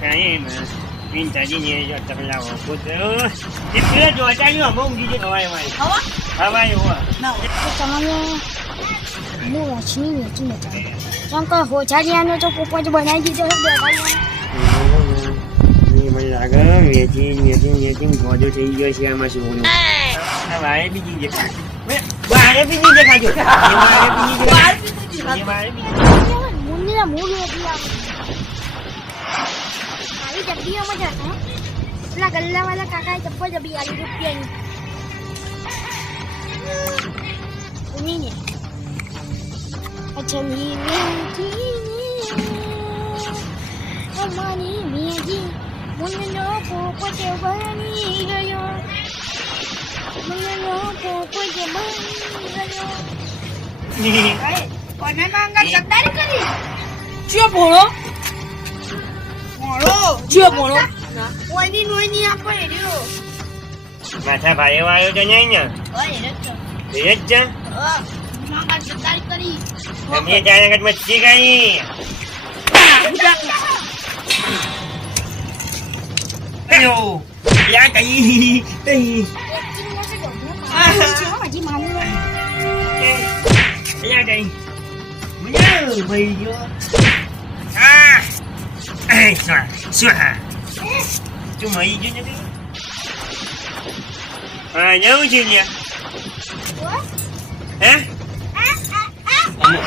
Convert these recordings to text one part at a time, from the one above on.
કાંઈ ના. પિંતાજી ને જો તબલાઓ પુત્ર. એ પેલા જોતા રહ્યો, હમણાં ઊંઘી જાય હવાય હવાય. હવા હવાય હવા. તો તમને હું વાંચની વેચી નથી કેમ કે હોજારીયાનો તો પોપટ બનાવી દીધો મને લાગે વેચી વેચી વેચી થઈ ગયો છે આમાં શું બોલું બીજી જે વારે બીજી જે ખાજો જે જ આવી ડબ્બીઓમાં જ હતા પેલા ગલ્લાવાળા કાકાએ જબ્બર ડબ્બી આવી રૂપિયાની. ઉમીને અચલી વેચી અમારી મેજી મુન્નનો પોપટ બની ગયો. મુન્નનો પોપટ બની ગયો. કરી? ભોળો? ભોળો ચિયો ભોળો ઓયની નોયની આપો એર્યો માથા ભાઈ વાયો તો નહીં ને ઓય એર્યો એ જ છે તો મંગા ગદ્દારી કરી તમે ત્યાં આગળ મચ્છી ગઈ અયો યા કઈ કઈ હજી માનું યા કઈ મજા ભાઈ ગયો આ એ સ્વા સ્વા તું મરી ગયો ને હા જવું છે લ્યા હે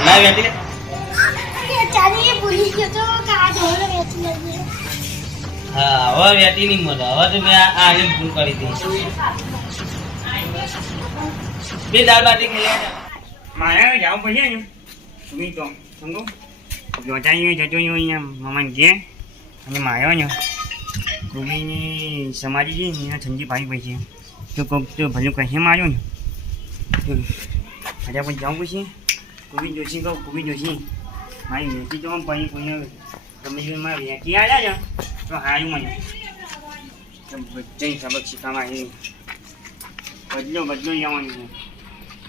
લાવ ભૂલી લઈએ હા હવે વેટી નહીં મળે હવે તો મેં આને ફોન કરી દઈશ બે દાળ બાટી ખેલ્યા મારે જવું પડશે ને তুমি તો સમજો જોતા જતો રહ્યો અહીંયા, મામાને ઘેર. અને માર્યો ને કુબીની સમાધિ છે ને, એના ઠંડી પાડી પછી. તો કોક તો ભલું કહે માર્યો ને? આજે પણ જાઉં પછી. કુબી જોશી કહું કુબી જોશી. મારી વેચી તો પડી કોઈને ગમે તે મારે વેચી આવ્યા છે. તો હારું મને. બધાય સબક શીખવામાં આવી બદલો બદલો જવાનું છે.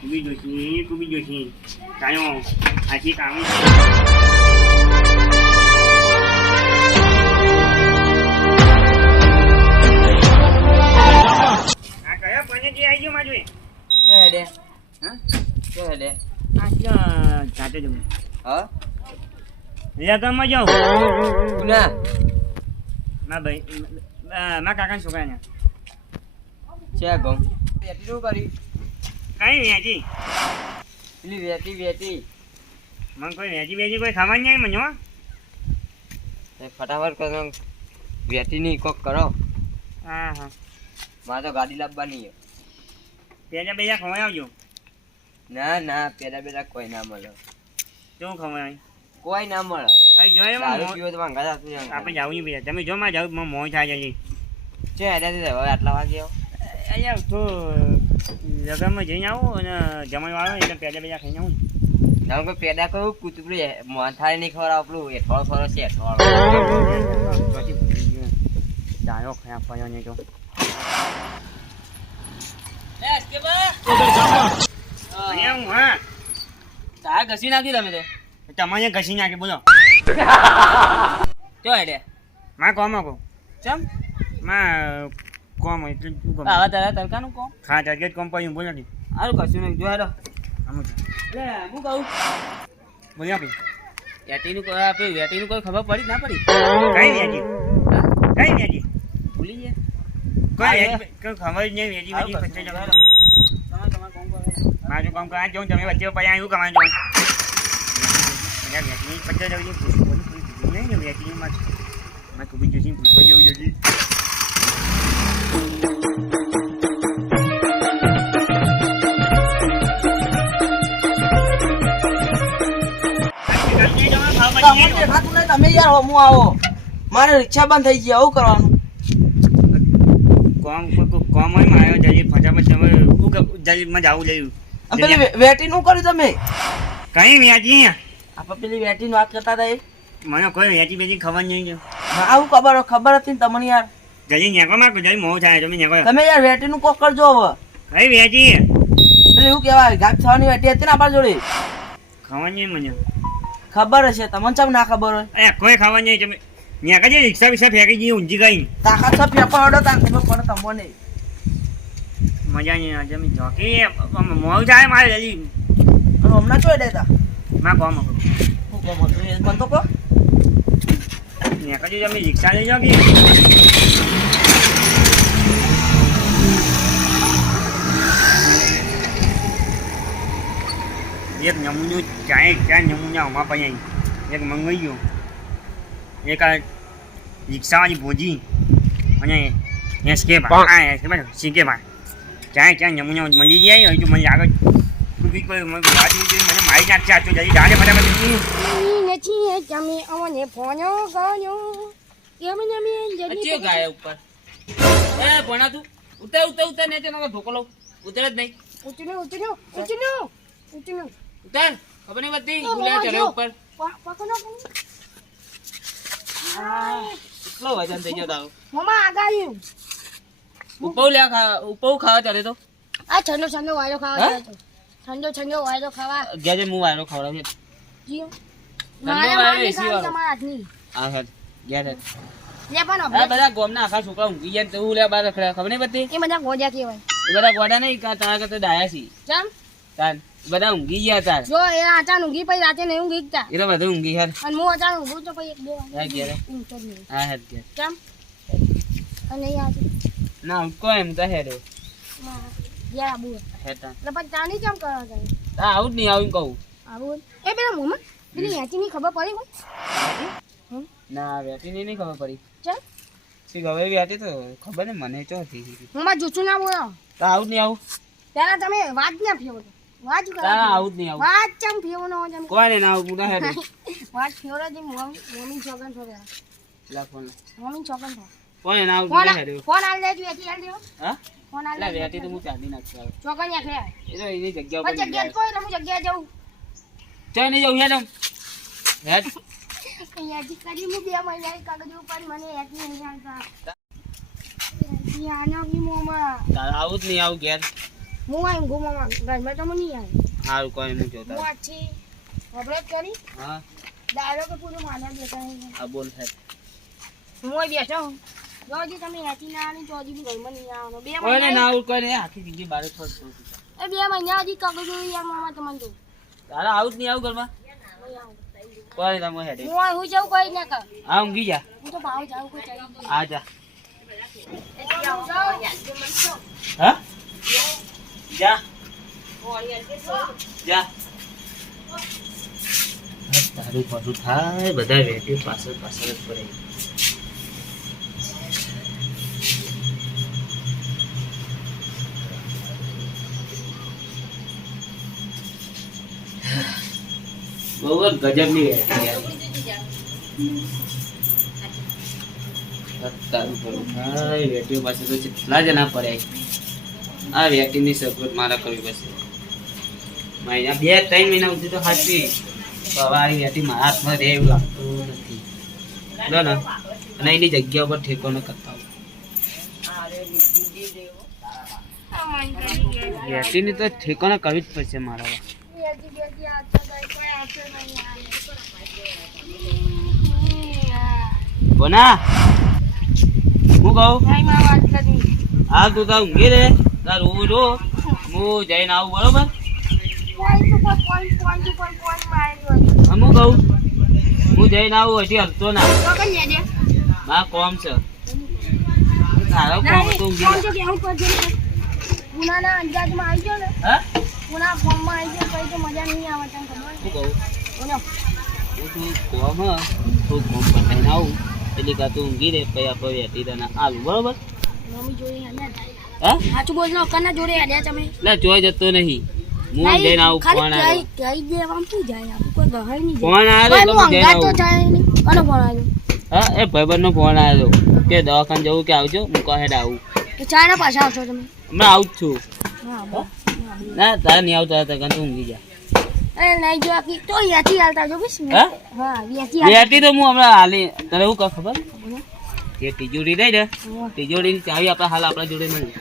કુબી જોશી કુબી જોશી. ચાલો આખી કામી જાતે જવું હા? લગનમાં જાઉં. ગુના મા ભાઈ અ, મા કાકાના છોકરાને. છે ગમ. વેટી શું કરી? કઈ વેચી. પેલી વેટી વેટી મને કોઈ વેચી વેચી કોઈ ખાવાનું નહીં મને ફટાફટ કરો. વેટી નહીં કોક કરો. હા હા. મારે તો ગાડી લાવવાની છે. પેલા બેજા ખવાઈ આવજો. ના ના પેલા પેલા કોઈ ના મળે. શું ખવાય કોઈ ના મળે હવે જોઈએ દારૂ એમાં પીવો તો ભાંગા જાતું આપણે જવું નહીં બેજા તમે જો માં જાવ મને મોજ થાય છે ચે હેડે હવે આટલા વાગે આવો અહીંયા તો લગનમાં જઈને આવું અને જમણ વાળો એટલે પહેલા બેજા ખાઈને આવું ને જાણ કે પેડા કયું કૂતરું મોથાય નહીં ખબર આપણું એઠવાળ ખરો છે એઠવાળ પછી ભૂલી ગયો ડાયો ખયા પડ્યો નહીં તો અહીંયા હું હા તાર ઘસી નાખી તમે તે. તમારે ઘસી નાખી બોલો. ચો હેડે માં કોમ કહું ચમ? માં કોમ એટલે શું કોમ? આવા તારા તડકાનું કોમ? ખા ટાર્ગેટ કોમ પડ્યું બોલો નહીં સારું કશું નહીં જો હેડો આમ લે હું કહું? બોલ્યા ભાઈ. વેટીનું કોઈ આપે વેટીનું કોઈ ખબર પડી ના પડી? કઈ હા? કઈ વેજી ભૂલી ગયા. કોઈ હા, ખબર જ નહીં વેજી વેજી સારું પછી કશું જવાનું. તમારે તમારે કોમ કરો મારું કામ કરવા જાઉં તમે વચ્ચે પડ્યા એવું કમાઈ જાઉં બધા વેચી પચાસ જવું પૂછવું બોલું કોઈ કીધું નહીં ને વેચી માં મેં ખૂબ જ જોશી પૂછવા જેવું જોજી તમને દેખાતું નહીં તમે યાર હમું આવો મારે રિક્ષા બંધ થઈ ગઈ આવું કરવાનું કોમ કોઈ કોઈ કોમ હોયમાં આવ્યો જલ્દી ફટાફટ તમે હું કે જલ્દીમાં જાવું લેવું આ પેલી વેટી નું કર્યું તમે? કઈ વ્યાજી આપણે પેલી વેટી વાત કરતા હતા એ. મને કોઈ વેચી બેચી ખબર નહીં આવું ખબર ખબર હતી ને તમને યાર. જલ્દી નેકો માં જલ્દી મોં થાય તમે નેકો તમે યાર વેટીનું કોક કરજો હવે. કઈ વેચી પેલી એવું કહેવાય ગાય થવાની વેટી હતી ને આપણા જોડે? ખબર નહીં મને. ખબર હશે તમને ચમ ના ખબર હોય? અરે કોઈ ખબર નહીં તમે નેકા જે રિક્ષા બિક્ષા ફેંકી જઈએ ઊંઝી ગઈ તાકાત છે પેપર ઓડો તાકાત પડે તમને. મજા નહીં આજે મેં જોકી મોડું જાય મારે જલ્દી અને હમણાં ચોઈ દેતા માં કોમ શું કહો હતું એ તો કહો ત્યાં કજે તમે રિક્ષા લઈ જાઓ એક નમૂનું ચાય ચાર નમૂના હમણાં પછી એક મંગાઈ ગયો. એક આ રિક્ષાવાળી ભોજી. અને એસકે ભાઈ. હા એસકે ભાઈ સીકે ભાઈ. ચાય ક્યાં નમૂના મળી જાય હજુ મને આગળ કોઈ કોઈ મને મારી નાખશે આજો જલ્દી ડાલે ફટાફટ નથી તમે અમને ફોનો કર્યો કેમ નમે અચ્યો જલ્દી ગાય ઉપર? એ ભણા તું. ઉતર ઉતર ઉતર ને તેનો ધોકો લઉં. ઉતર જ નહીં. ઉતરો ઉતરે ઉતરો ઉતરો ઉતર. ખબર નહીં બધી ગુલા મોવા ચડે જો. ઉપર. પકડો કેટલો વજન થઈ ગયો તારો? મમ્મા આગાયું ઉપવ લ્યા ખા ઉપવ ખાવા ત્યારે તો. આ ઠંડો ઠંડો વાયરો ખાવા છંડો ઠંડો ઠંડો વાયરો ખાવા. ગયા જે હું વાયરો ખવડાવ જી મારા વાયરો એસી વાળો. તમારા હાથની. આ હે ગયા રે લે પણ આ બધા ગોમના આખા છોકરા ઊંઘી ગયા બાર ખબર નહીં એ બધા ગોજા કહેવાય. એ બધા ગોડા નહીં કા તારા કરતા ડાયા છી. ચમ? બધા ઊંઘી ગયા તાર. જો એ આચાન ઊંઘી પછી રાતે નહીં ઊંઘી ગતા એ તો બધું ઊંઘી હેડ અને હું ઊંઘું તો પછી એક બે ચમ? અને ના ઊંઘકો એમ તો હેડ. યા આબુ હેડ. તાર પછી ચાની ચમ કરો તમે? તા આવું જ નહીં આવું કહું. આવું એ પેલા મોમાં પેલી ખબર પડી કોઈ? ના વેટીની નહીં ખબર પડી. ચાલ. શી ગવે વેટી તો ખબર ને મને ચો હતી મોમાં જૂઠું ના બોલો. તો આવું જ નહીં આવું. પેલા તમે વાત ના ફેવો વાત કરો તારા આવું જ નહીં આવું. વાત ચમ ફેવો ન કોને ના આવું હેડ. વાત ફેવરો જે મમ્મી છોકન છો લા ફોન મમ્મી છોકન છો કોને ના આવું ફોન પૂરા હેડ ફોન આલ દેજો એથી આલ દેવો હા? ફોન આલ દેજો. વેટી તો હું ચાંદી નાખી આવ. છોકન યાક લે એ તો એની જગ્યા ઉપર જગ્યા કોઈ હું જગ્યા જાઉં. ચાલ નહીં જવું હેડ અહીંયા જી કરી હું બે મહિના કાગજ ઉપર મને એકની નહીં આવતા. આનો બી મોમાં તારા આવું જ નહીં આવું ઘેર. હું આવું ઘુમામાં ઘરમાં તો મને નહીં આવી. સારું કોઈ હું હું જોતા આજથી અપરાધ કરી. હા. દાડો કે પૂરું માના દેતા આ બોલ સાહેબ હું બેઠો હું. જોજી તમે ના જોજી બી ઘરમાં નહીં આવવાનો. બે કોઈને મહિના ના આવું કોઈ નહીં. આખી બારે છોડ છોડ એ બે મહિના હજી કાગળ જોઈ યાર મામા તમને જો તારા આવું જ નહીં આવું ઘરમાં? કોઈ નહીં તમે હેડ. હું હું જવું કોઈ ના હા ઊંઘી જા. હું તો ભાવ જાઉં કોઈ ચડી આ જા. હા? જા. જા. તારું પાછું થાય. બધા વેટી પાછળ પાછળ જ પડે. જ ગજબની વેટી યાર. તારું થાય વેટીઓ પાસે તો કેટલા જણા પડ્યા. આ વેટીની સગવડ મારા કરવી પડશે. મહિના બે ત્રણ મહિના સુધી તો હાચી હવે આ મારા હાથમાં રહે એવું લાગતું નથી. બરાબર અને એની જગ્યા ઉપર ઠેકો ન કરતા વેટીની તો ઠેકાણા કરવી જ પડશે મારા કઈ કોઈ બોના હું કહું? હા તું તાર ઊંઘી રે તાર ઊંઘ રો હું જઈને આવું બરોબર? હા, કહું? હું જઈને આવું હજી હલતો ના. કઈ મારા કોમ છે. તારો કોમ તો જા. કરશે ગુનાના અંદાજમાં આવી ગયો ને? હા? ગુના ફોર્મમાં આવી ગયો પછી તો મજા નહીં આવે તને હું કહું હું તું કોમ તું કોમ આવું. એટલે કાં તું ઊંઘી રે પછી આપણે વેટી આલું બરોબર? સાચું બોલ નો? કના જોડે તમે? જોઈ જતો નહીં. હું જઈને આવું ફોન આવ્યો કઈ દેવામાં શું જાય કોઈ ગહાય નહીં ફોન આવ્યો એટલે હું જઈને આવું. જાય ફોન આવ્યો? હા એ ભાઈબંધનો ફોન આવ્યો. કે દવાખાને જવું કે આવજો? હું કહે આવું. તો ચાના પાછા આવશો તમે? હમણાં આવું જ છું. ના તારે નહીં આવતા હતા તું ઊંઘી જા. નહીં જો આખી તો યાથી હાલતા જો બસ હા? હા યાથી હાલ તો હું હમણાં હાલી. તને શું કહું ખબર? કે તિજોરી રહી ને? ચાવી આપણે હાલ આપણા જોડે નહીં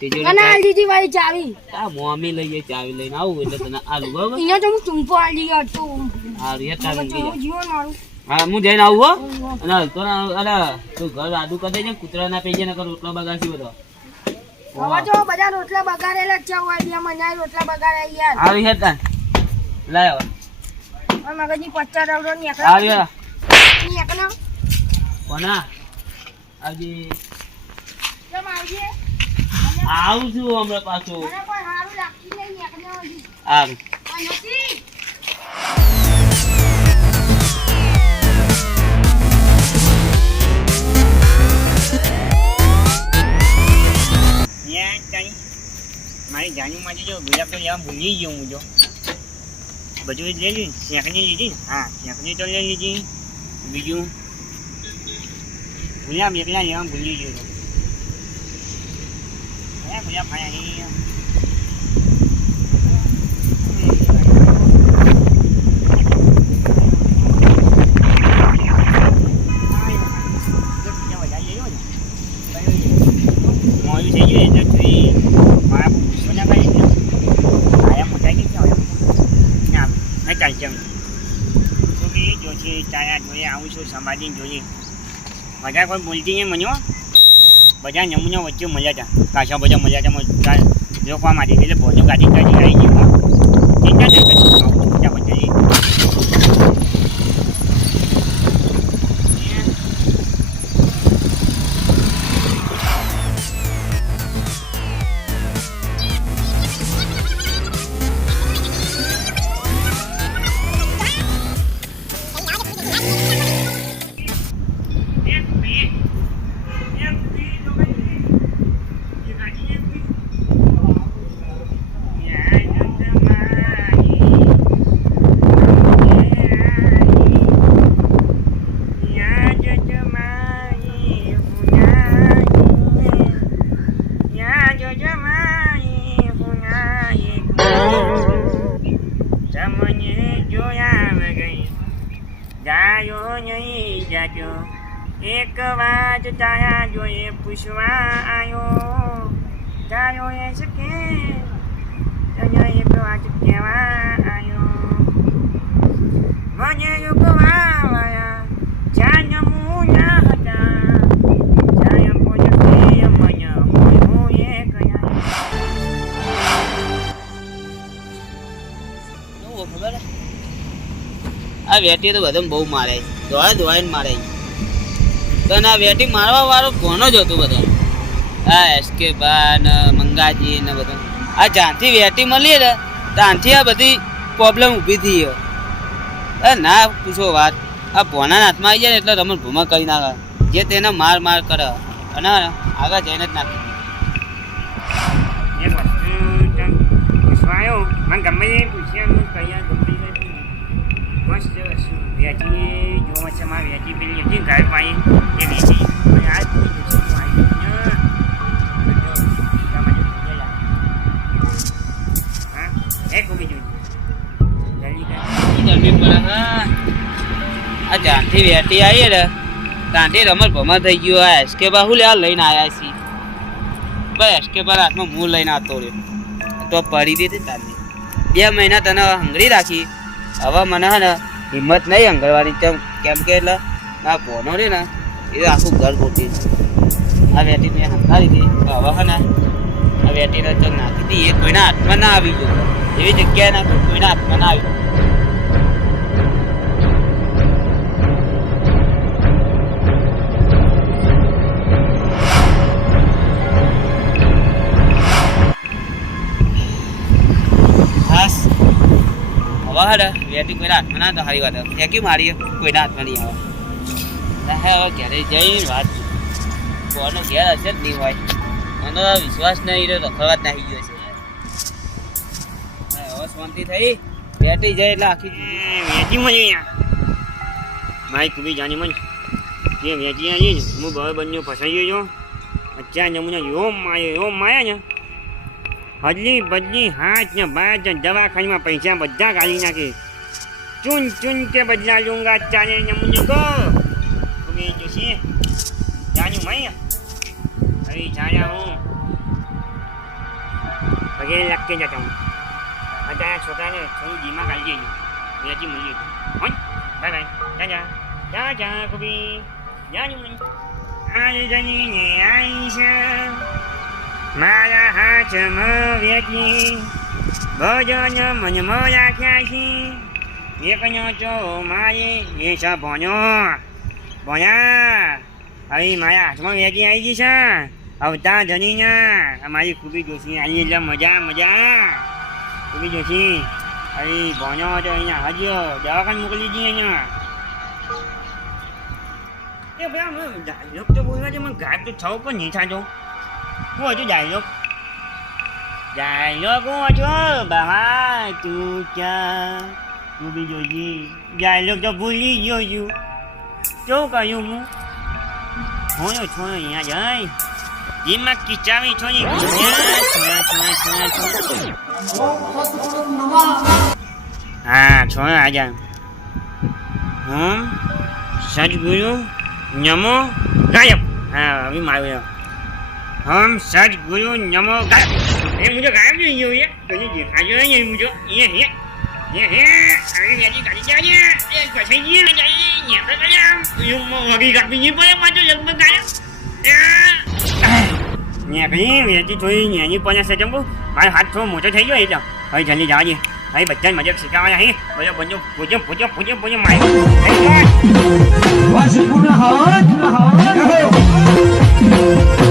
તિજોરી હાલ દીધી વાળી ચાવી. આ મોમી લઈએ ચાવી લઈને આવું એટલે તને આલું બરોબર? અહીંયા તો હું ચૂંપો આલી ગયો તો હારું યાર તારે જીવન મારું. હા હું જઈને આવું હો. અને તો અરે તું ઘર આદુ કરી દેજે કૂતરા ના પેજે ને રોટલો બગાસી બધો. હવે જો બધા રોટલા બગાડેલા છે હોય બે રોટલા બગાડ્યા યાર. આવી હે તાન લાયો હવે. મગજની પચાસ રવડો આવી કોના? આવજી. કેમ આવજે? આવું છું હમણાં પાછું. મને કોઈ સારું લાગતું નહીં હજી સારું નથી. મારી જાની માટે જો ગુલાબ તો લેવા ભૂલી ગયો હું જો બધું લઈ લીધી શેકની લીધી હા શેકની તો લઈ લીધી. બીજું? ગુલાબ એકલા લેવા ભૂલી ગયો ગુલાબ ખાયા નહીં મોડું થઈ ગયું એટલે તું મારા પૂછો ના કરી દે આયા મોટા નહીં થયો ના મેં ચાલ જમી તો કે જો છે તારા છું જોઈએ બધા કોઈ બોલતી નહીં મને બધા નમૂના વચ્ચે મળ્યા હતા. કાશા બધા મળ્યા હતા. રોકવા માટે. એટલે ભોજન ગાડી કાઢી આવી ગયો ચિંતા નહીં જાજો. એક વાત તારા જોઈએ પૂછવા આવ્યો ગાયો એ છે કે તને એક વાત કહેવા આવ્યો મને રૂકવા વાળા હતા. જ્યાં પોજે મને હું એ કયા. આ વેટી તો બધા બહુ મારે દોડે દોડીને મારે તને આ વેટી મારવા વાળો કોનો જ હતો બધો આ એસકે બા ને મંગાજી ને બધું. આ જ્યાંથી વેટી મળીએ ને, ત્યાંથી આ બધી પ્રોબ્લેમ ઊભી થઈ છે ના પૂછો વાત. આ ભોના હાથમાં આવી જાય ને એટલે રમણ ભૂમા કરી નાખે. જે તેને માર માર કરે. અને આગળ જઈને જ નાખે એક વસ્તુ ગમે તમારે જોયેલા. હા. એ કોઈ જોયું જલ્દી કર. ગરમી પડે હા આ ત્યાંથી વેટી આવીએ ને ત્યાંથી રમત ભમર થઈ ગયો. આ એસકે બા હું લેવા લઈને આવ્યા બસ એસકે બા હાથમાં હું લઈને આવતો રહ્યો. તો પડી દીધી તારની બે મહિના તને હંગરી રાખી. હવે મને હે હિંમત નહીં અંગળવાની કેમ કેમ કે એટલે આ કોનો રે ને, એ આખું ઘર ગોઠવી આ વેટી મેં હંકારી હતી હવે હે આ વેટીને તો નાખી હતી એ કોઈના હાથમાં ના આવી ગયો. એવી જગ્યાએ ના કોઈના હાથમાં ના આવી હવે હે વેટી કોઈના હાથમાં ના તો સારી વાત. ફેંકી મારી કોઈના હાથમાં નહીં આવે. હે, હવે ઘેરે જઈને વાત કોનો ઘેર હશે જ નહીં હોય. મને વિશ્વાસ નહીં રહ્યો, રખડવા જ નાખી ગયો છે. હવે શાંતિ થઈ. બેટી જાય એટલે આખી વેચી અહીંયા. મારી કુબી જાની મન જે વેચી આવી હું ભાવે બંને ફસાઈ ગયો અત્યારે નમૂના એવો માયો એવો માયા ને હજી બધી હાથ ને બાદ દવાખાનામાં પૈસા બધા કાઢી નાખી. ચૂન ચૂન કે બદલા લુંગા ચાલે ને મને કહો ઊભી જોશી જાણ્યું મય. હવે જાણ્યા હું. પગે લાગતે જતા હું. અત્યારે છોકરાને થોડું ધીમા કાઢી જઈએ વેચી મળી હોય બાય બાય. જાજા જા. જા કુબી. જાણ્યું મને આ જની ને આઈશા મારા હાથમાં વેચી. ભજન મનમાં રાખ્યા છે એકનો ચો મારે, એ છે ભણ્યો ભણ્યા, હવે મારા હાથમાં વેચી આવી ગઈ છે. અવતા જનીના મારી ખૂબી જોશી આવી એટલે મજા મજા. ખૂબી જોશી, હવે ભણ્યો તો અહીંયા હાજ્યો. દવાખાને મોકલી દઈએ અહીંયા. એ ભાઈ તો બોલવા છે મને ગાય તો થવું પણ નહીં થાતો mua chứ dài luôn dài nó có chứ bà má chú cha mua bị rồi gì dài luôn cho vui đi vô vô chú cả vô mu thôi rồi thôi rồi nhà vậy chỉ mắc kỳ cha mi thôi, nhỉ? Thôi thôi thôi thôi à thôi à giờ hả? Sao chú nhamo gayab à biết mày rồi હમ સદગુરુ નમો એ મુજો ગાયબ થઈ ગયો યે ગલી દેખાજો નહીં મુજો એ હે એ હે આવી ગાડી ગાડી જાજે એ કસે ગઈ ને જાય ને પર ગયા યુ મો વગી કાપી ની પોય પાછો જન્મ ગાય ને કઈ વેચી જોઈ ને એની પાસે છે જંબુ મારો હાથ થોડો મોટો થઈ ગયો એટલે હવે જલ્દી જવા દે હવે બધાને મજાક શીખવાના હે બોલો બંજો પૂજો પૂજો પૂજો પૂજો માય વાસી પૂર્ણ હાથ હાથ